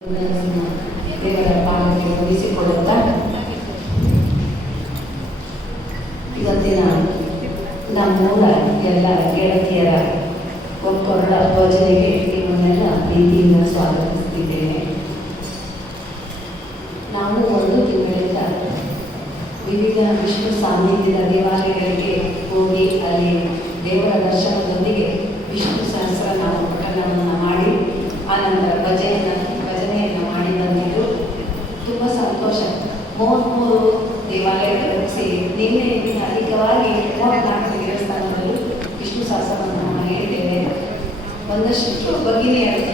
ದೇವರ ಪಾದಕ್ಕೆ ವಹಿಸಿಕೊಳ್ಳುತ್ತಾ ಇವತ್ತಿನ ನಮ್ಮೂರ ಎಲ್ಲ ಗೆಳತಿಯರ ಒಕ್ಕೊರಳ ಭೋಜನೆಗೆ ನಿಮ್ಮನ್ನೆಲ್ಲ ಪ್ರೀತಿಯಿಂದ ಸ್ವಾಗತಿಸುತ್ತಿದ್ದೇನೆ. ನಾವು ಒಂದು ತಿಂಗಳಿಂದ ವಿವಿಧ ವಿಷ್ಣು ಸಾನ್ನಿಧ್ಯದ ದೇವಾಲಯಗಳಿಗೆ ಹೋಗಿ ಅಲ್ಲಿ ದೇವರ ದರ್ಶನದೊಂದಿಗೆ ವಿಷ್ಣು ಸಹಸ್ರನಾಮ ಪಠಣವನ್ನು ಮಾಡಿ ಆನಂತರ ಭಜನೆಯನ್ನು ಮಾಡಿ ಬಂದಿದ್ದು ತುಂಬ ಸಂತೋಷ. 33 ದೇವಾಲಯಗಳು ಸೇರಿ ನಿನ್ನೆ ಅಧಿಕವಾಗಿ 34 ದೇವಸ್ಥಾನಗಳು ವಿಷ್ಣು ಸಹಸ್ರನಾಮ ಹೇಳಿದ್ದೇವೆ. ಒಂದಷ್ಟು ಭಗಿನಿಯರು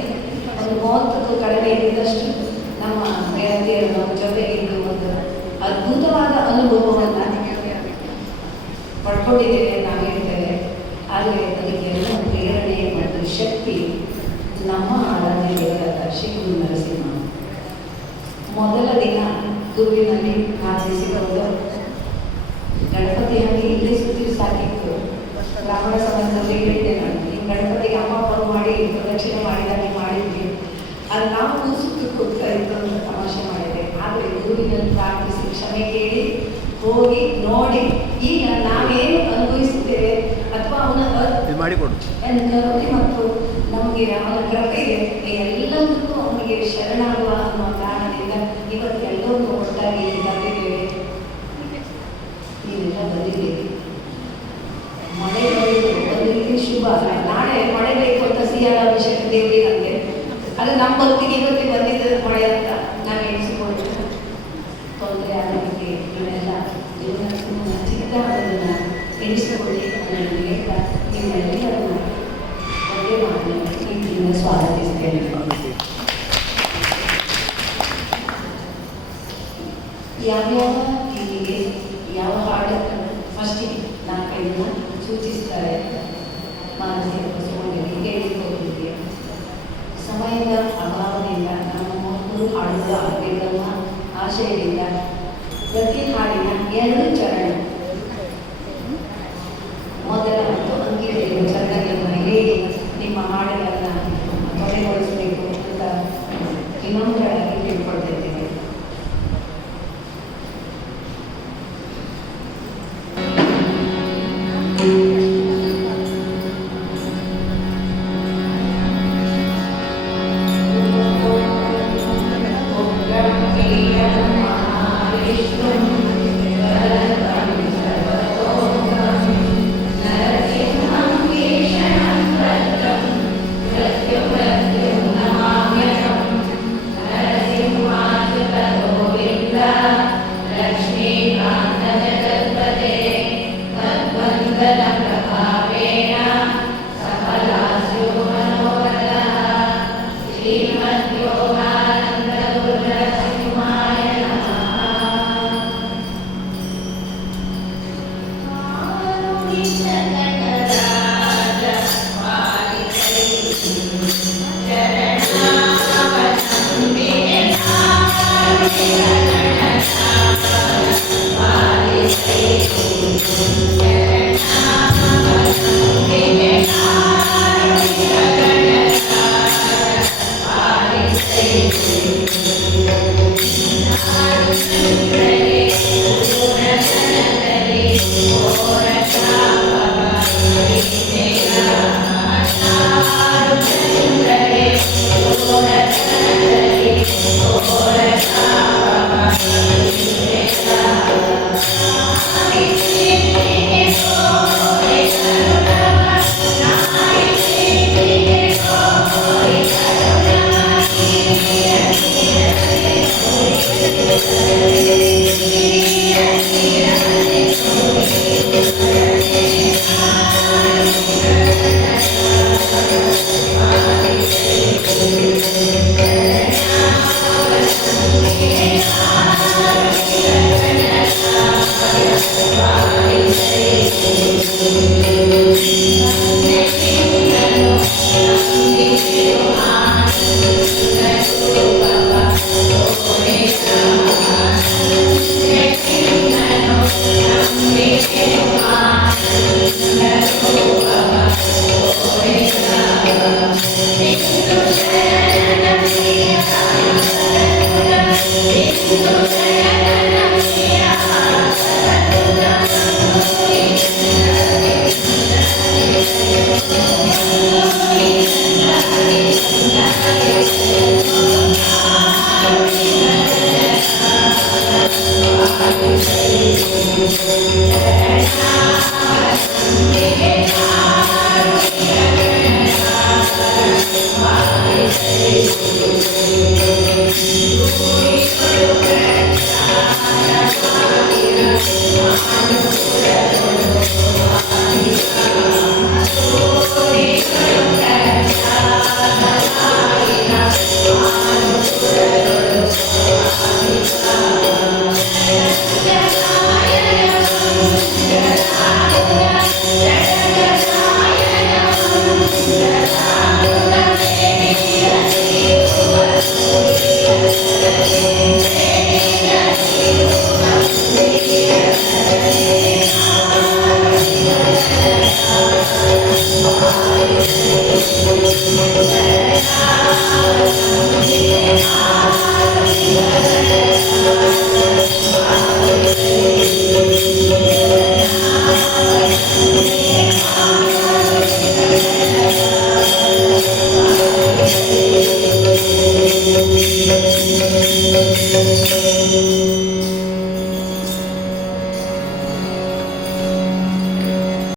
ಒಂದು 30ಕ್ಕೂ ಕಡಿಮೆ ಇದ್ದಷ್ಟು ನಮ್ಮ ಗೆಳತಿಯರು ನಮ್ಮ ಜೊತೆಗಿದ್ದು ಒಂದು ಅದ್ಭುತವಾದ ಅನುಭವವನ್ನು ಪಡ್ಕೊಂಡಿದ್ದೇವೆ ನಾವು ಹೇಳ್ತೇವೆ. ಆದರೆ ಅದಕ್ಕೆಲ್ಲ ಪ್ರೇರಣೆ ಮತ್ತು ಶಕ್ತಿ ನಮ್ಮ ಆರಾಧ್ಯ ದೇವರಾದ ಶ್ರೀ ಗುರು ನರಸಿಂಹ. ಮೊದಲ ದಿನ ಗುರುವಿನಲ್ಲಿ ಆರಾಧಿಸಿದವರು ಗಣಪತಿ ಹಂಗೆ ಇಲ್ಲಿ ಸುತ್ತಿ ಸಾಕಿತ್ತು. ಬ್ರಾಹ್ಮಣ ಸಮಾಜದಲ್ಲಿ ಹೇಳಿದ್ದೆ ನಾನು, ಈ ಗಣಪತಿಗೆ ಅಮ್ಮ ಅಪ್ಪರು ಮಾಡಿ ಪ್ರದಕ್ಷಿಣೆ ಮಾಡಿದಾಗ ಮಾಡಿದ್ವಿ, ಅದು ನಾವು ಸುತ್ತಿ ಹೋಗ್ತಾ ಇತ್ತು ಅಂತ ತಮಾಷೆ ಮಾಡಿದೆ. ಆದರೆ ಗುರುವಿನಲ್ಲಿ ಪ್ರಾರ್ಥಿಸಿ ಕ್ಷಮೆ ಕೇಳಿ ಹೋಗಿ ನೋಡಿ ಈಗ ನಾವೇನು ಅನುಭವಿಸುತ್ತೇವೆ ಅಥವಾ ಅವನ ಕರುಣೆ ಮತ್ತು ನಮಗೆ ಅವನ ಕೃಪೆಗೆ ಎಲ್ಲದಕ್ಕೂ ಅವನಿಗೆ ಶರಣಾಗುವ ಅನ್ನೋ ಕಾರಣದಿಂದ ಇವತ್ತೆಲ್ಲರೂ ಒಟ್ಟಾಗಿ ಇಲ್ಲಿ ಬಂದಿದ್ದೇವೆ. ನೀವೆಲ್ಲ ಬಂದಿದ್ದೀವಿ. ಮಳೆ ಬರುವುದು ಒಂದು ರೀತಿ ಶುಭ. ನಾಳೆ ಮಳೆ ಬೇಕು ಅಂತ ಸಿಯಾಳ ಅಭಿಷೇಕ ದೇವರಿಗಂತೆ, ಅದು ನಮ್ಮ ಭಕ್ತಿಗೆ ಇವತ್ತಿಗೆ ಬಂದಿದ್ದ ಮಳೆ ಅಂತ ನಾನು ಎಣಿಸಿಕೊಂಡು ತೊಂದರೆ ಆಗೋದಕ್ಕೆ ಇವನ್ನೆಲ್ಲ ದೇವರ ಚಿಕ್ಕದನ್ನು ಎಣಿಸಿಕೊಳ್ಳಿ ಅನ್ನೋದು ಹೇಳ್ತಾ ನಿಮ್ಮೆಲ್ಲರನ್ನು ಒಳ್ಳೆ ಮಾಡಿ ಪ್ರೀತಿಯಿಂದ ಸ್ವಾಗತಿಸ್ತೇನೆ. ಯಾವ್ಯಾವ ಟೀಮಿಗೆ ಯಾವ ಹಾಡನ್ನು ಫಸ್ಟಿಗೆ 4-5 ಸೂಚಿಸ್ತಾರೆ ಮಾನಸಿಕ ಕುಸುಮಗಳಿಗೆ ಹೇಳಿಕೊಟ್ಟಿದ್ದೀವಿ. ಸಮಯದ ಅಭಾವದಿಂದ ನಮ್ಮ ಮಕ್ಕಳು ಹಾಡುವ ಆಗಬೇಕಮ್ಮ ಆಶಯದಿಂದ ಪ್ರತಿ ಹಾಡಿನ 2 ಚರಣ ಮೊದಲ ಮತ್ತು ಅಂಕಿತೆಯ ಚರಣಗಳನ್ನು ಹೇಳಿ ನಿಮ್ಮ ಹಾಡುಗಳನ್ನು ಕೊನೆಗೊಳಿಸಬೇಕು ಅಂತ ವಿನಮ್ರರಾಗಿ ತಿಳ್ಕೊಳ್ತಿದ್ದೇವೆ.